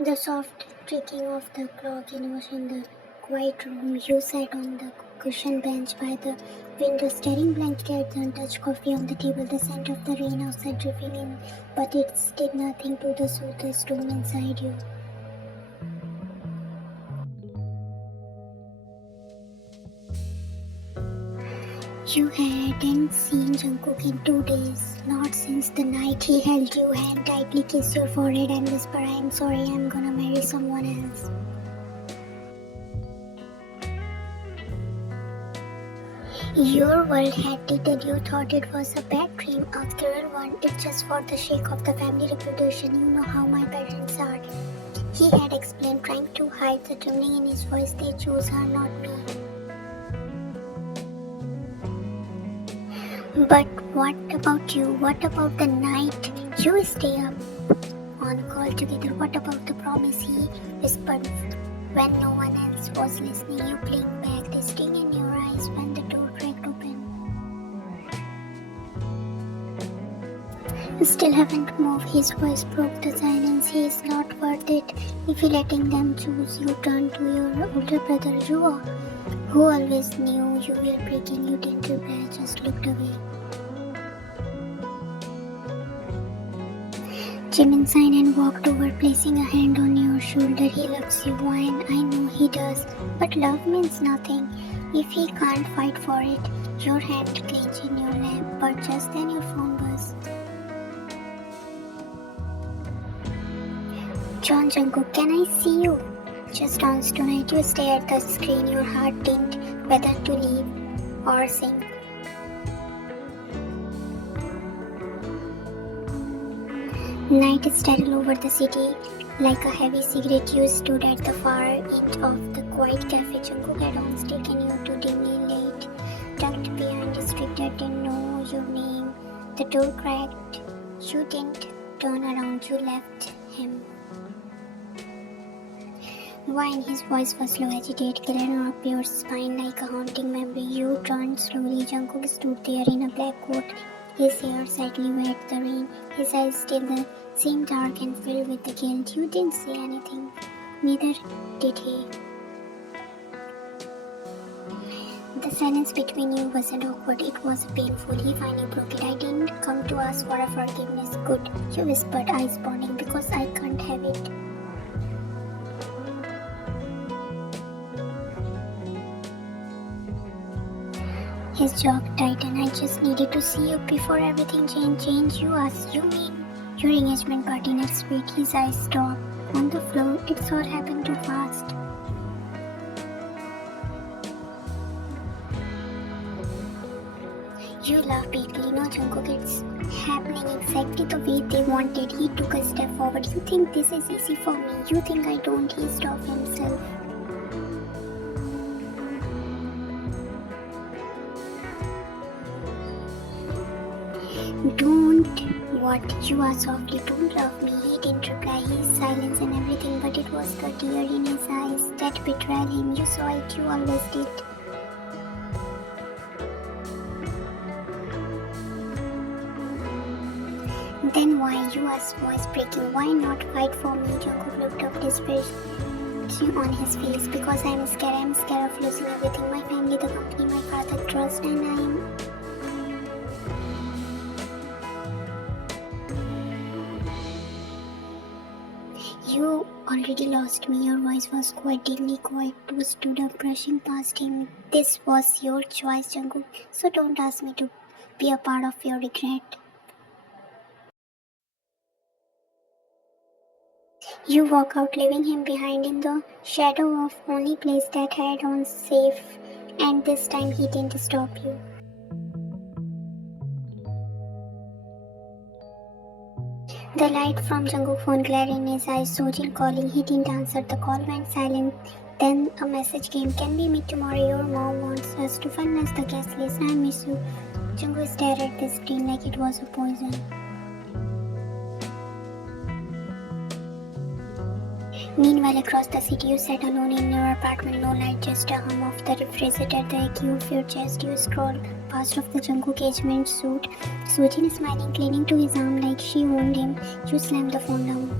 The soft ticking of the clock in the quiet room. You sat on the cushioned bench by the window, staring blankly at the untouched coffee on the table, the scent of the rain outside dripping in, but it did nothing to the soothe the storm inside you. You hadn't seen Jungkook in 2 days, not since the night he held you hand tightly, kissed your forehead, and whispered, "I'm sorry, I'm gonna marry someone else." Your world had tilted. You thought it was a bad dream, a cruel one. It's just for the sake of the family reputation. You know how my parents are. He had explained, trying to hide the trembling in his voice. They chose her, not me. But what about you? What about the night you stay up on call together? What about the promise he whispered when no one else was listening? You blinked back, the sting in your eyes when the door cracked open. You still haven't moved. His voice broke the silence. He is not worth it. If you're letting them choose, you turn to your older brother, who always knew you were breaking. You didn't reply, just looked away. Jimin sighed and walked over, placing a hand on your shoulder. He loves you, and I know he does, but love means nothing if he can't fight for it. Your hand clenched in your lap, but just then your phone buzzed. Jeon Jungkook, can I see you? Just once tonight. You stare at the screen, your heart didn't whether to leave or sing. Night sterile over the city. Like a heavy cigarette, you stood at the far end of the quiet cafe. Jungkook had once taken you to dimly lit, tucked behind a street that didn't know your name. The door cracked. You didn't turn around, you left him. Wine, his voice was low, agitated, glaring up your spine like a haunting memory. You turned slowly. Jungkook stood there in a black coat, his hair slightly wet, the rain, his eyes still the same dark and filled with the guilt. You didn't say anything, neither did he. The silence between you wasn't awkward, it was painful. He finally broke it. I didn't come to ask for a forgiveness. Good, you whispered, eyes burning, because I can't have it. His jaw tightened. I just needed to see you before everything changed. You asked, you mean your engagement party next week? His eyes stopped on the floor. It's all happened too fast. You laughed bitterly. No, Jungkook, it's happening exactly the way they wanted. He took a step forward. You think this is easy for me? You think I don't? He stopped himself. Don't what? You asked softly. Don't love me. He didn't reply. His silence and everything, but it was the tear in his eyes that betrayed him. You saw it. You always did. Then why? You asked, voice breaking. Why not fight for me? Jungkook looked up, desperation on his face. Because I'm scared. I'm scared of losing everything. My family, the company, my father, trust, and I'm... You already lost me. Your voice was quite deeply quiet. You stood up, brushing past him. This was your choice, Jungkook. So don't ask me to be a part of your regret. You walk out, leaving him behind in the shadow of only place that had on safe. And this time he didn't stop you. The light from Jungkook's phone glared in his eyes. Sojin calling. He didn't answer. The call went silent. Then a message came. Can we meet tomorrow? Your mom wants us to finalize the guest list. I miss you. Jungkook stared at the screen like it was a poison. Meanwhile, across the city, you sat alone in your apartment. No light, just a hum of the refrigerator, the ache of your chest. You scroll past of the Jungkook engagement suit. Sojin smiling, clinging to his arm like she owned him. You slammed the phone down.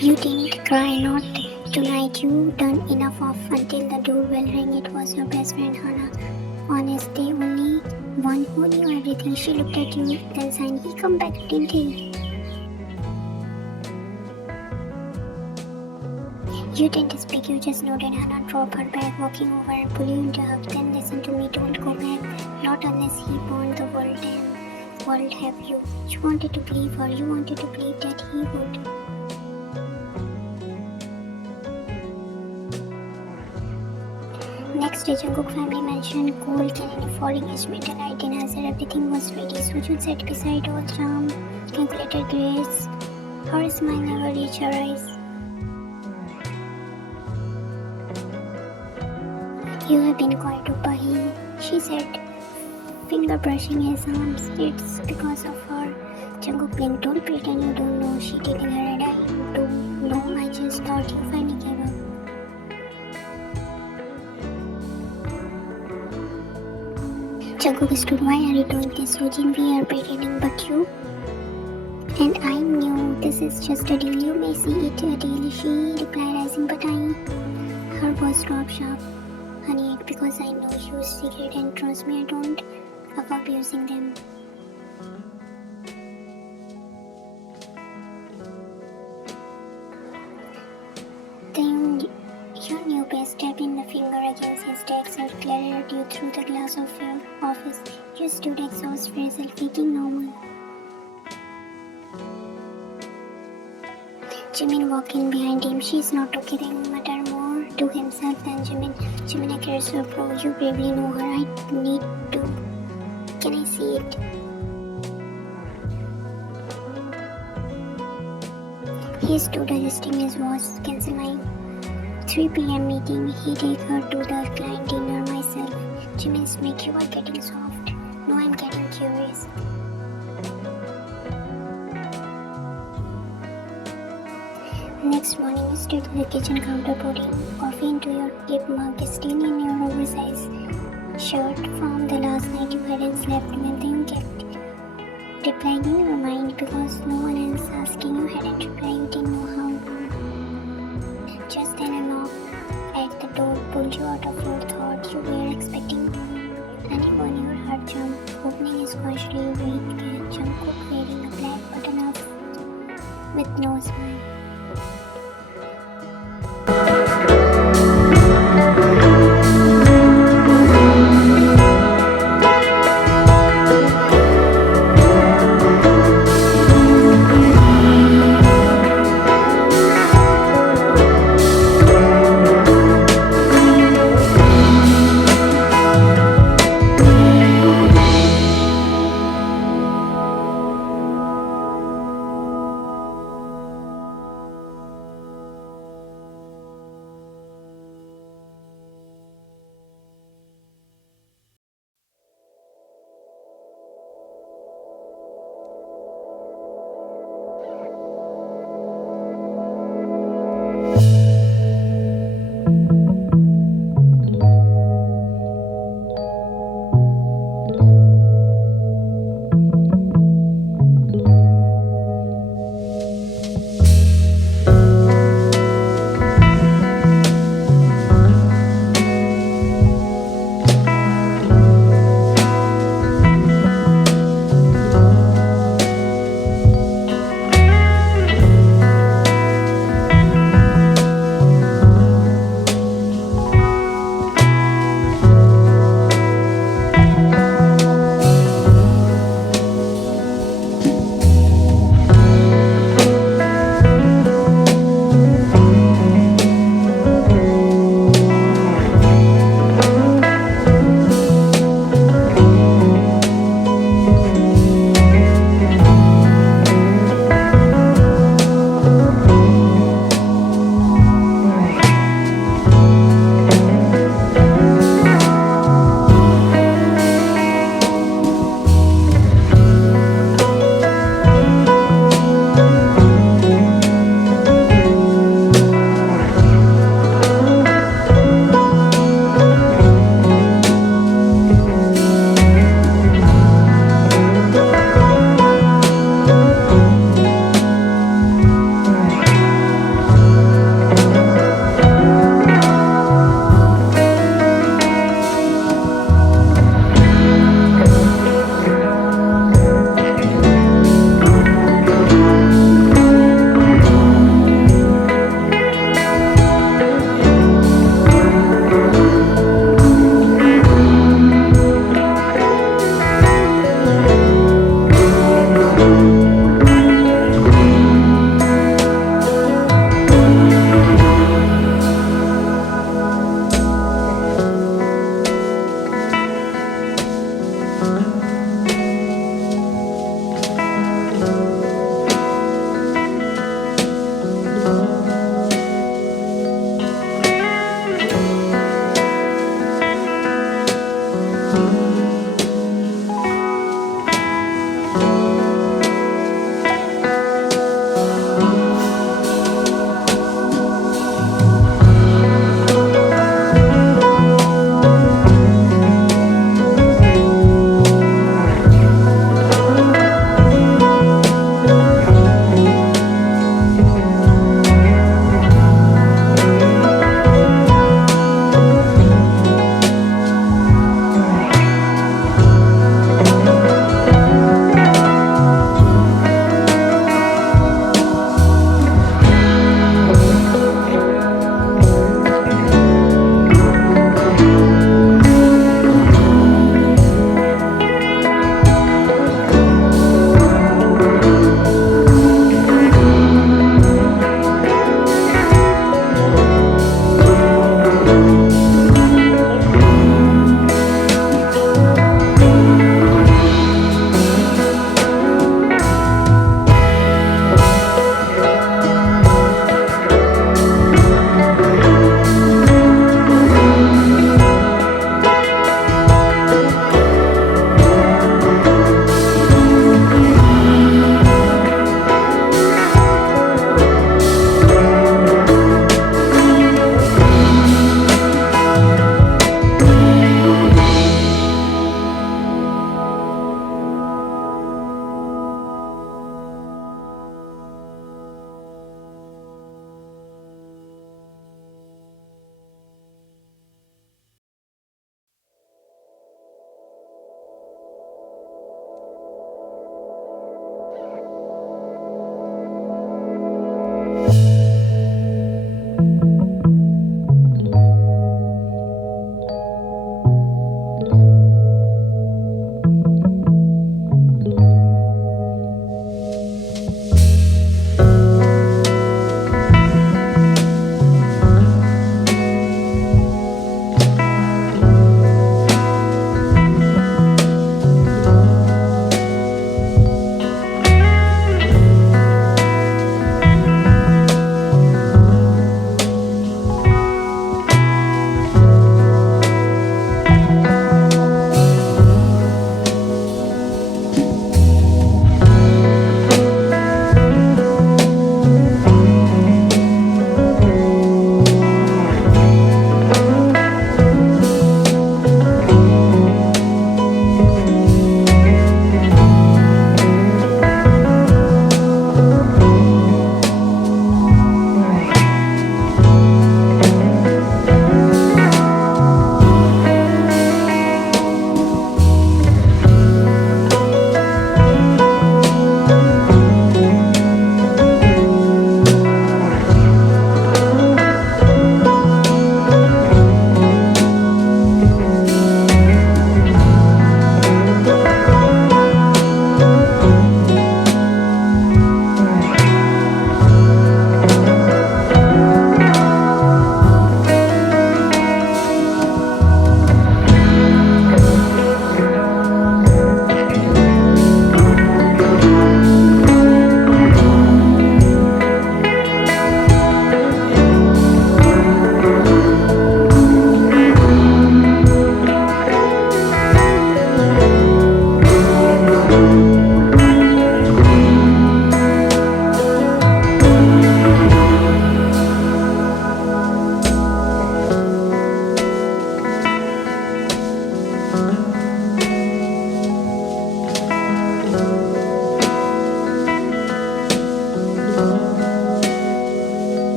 You didn't cry, not tonight. You done enough of until the doorbell rang. It was your best friend Hannah. Honest, the only one who knew everything. She looked at you, then signed. He come back, didn't he? You didn't speak, you just nodded. Hannah dropped her bag, walking over and pull you into a hug. Then listen to me, don't go back. Not unless he warned the world have you. You wanted to believe her, you wanted to believe that he would. Next day, Jungkook family mentioned Cole Kennedy for engagement and light dinner. Said everything was ready. Sujun sat beside old Ram, calculated grades. Her smile never reached her eyes. You have been quite upahi, she said, finger brushing his arms. It's because of her. Jungkook blinked. Don't pretend you don't know. She did in her head. I don't know. I just thought you finally gave up. Jungkook stood. Why are you doing this, Sojin? We are pretending, but you and I knew this is just a deal. You may see it a deal, she replied, rising, but her voice dropped sharp. Honey, it's because I know your secret and trust me, I don't fuck up using them. Taehyung, your new best, tapping the finger against his desk, glared at you through the glass of your office. You stood exhausted, frazzled, faking normal. Jimin walked in behind him. She's not okay, they mutter more to himself than Jimin. Jimin accused her, bro. You bravely know her. I need to. Can I see it? He stood adjusting his watch. Cancel my 3 p.m. meeting. He take her to the client dinner myself. Jimin smirked. You are getting soft. No, I'm getting curious. Next morning, you stood at the kitchen counter pouring coffee into your tip mug, still in your oversized shirt from the last night you hadn't slept with. You kept replying in your mind because no one else asking. You hadn't replied, you didn't know how. Just then a knock at the door pulled you out of